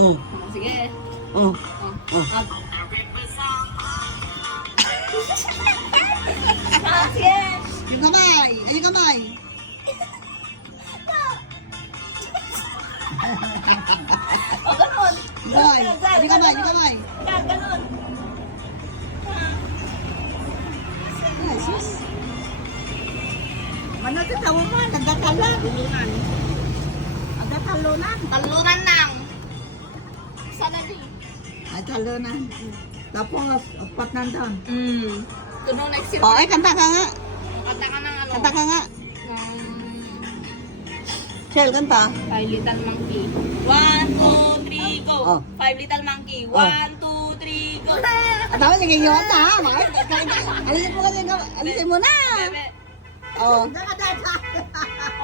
Oh. Sige. Oh. Oh. Sige. Yung kamay. Ay, yung kamay. O, ganun. Yung kamay. Yung kamay. Yung kamay. Yan, ganun. Ay, sus. Manatid ako mo. Nagdatalan. Nagdatalunan. Talunan lang. Sana din. Ay, talunan. Tapos, upat nandun. Tuno next year. Oh, ay, kanta ka nga. Kanta ka ng ano? Kanta ka nga. Shell, kanta. 5 little monkey. 1, 2, 3, go. Oh. 5 little monkey. 1, Oh. 2, 3, go. At ako, naging yun na. Alisin mo kasi. Alisin mo na. Bebe. Oh.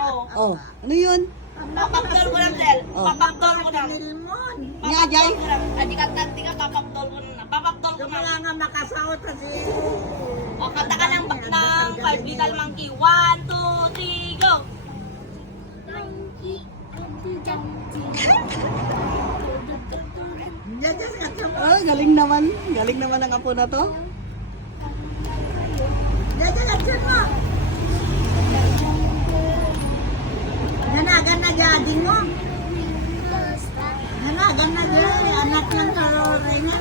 Oh. Oh. Ano yun? Papakdol ko lang, Del. Oh. Papakdol ko lang. Ni Ajay? Adi ka, papakdol ko na. Papakdol ko na. nga makasahot kasi. O, kanta ka ng 5 little monkey. 1, 2, 3, go. Oh, galing naman. Galing naman ang apo na to. Nanagan na dading mo. Nanagan na dading. Anak ng karoray na.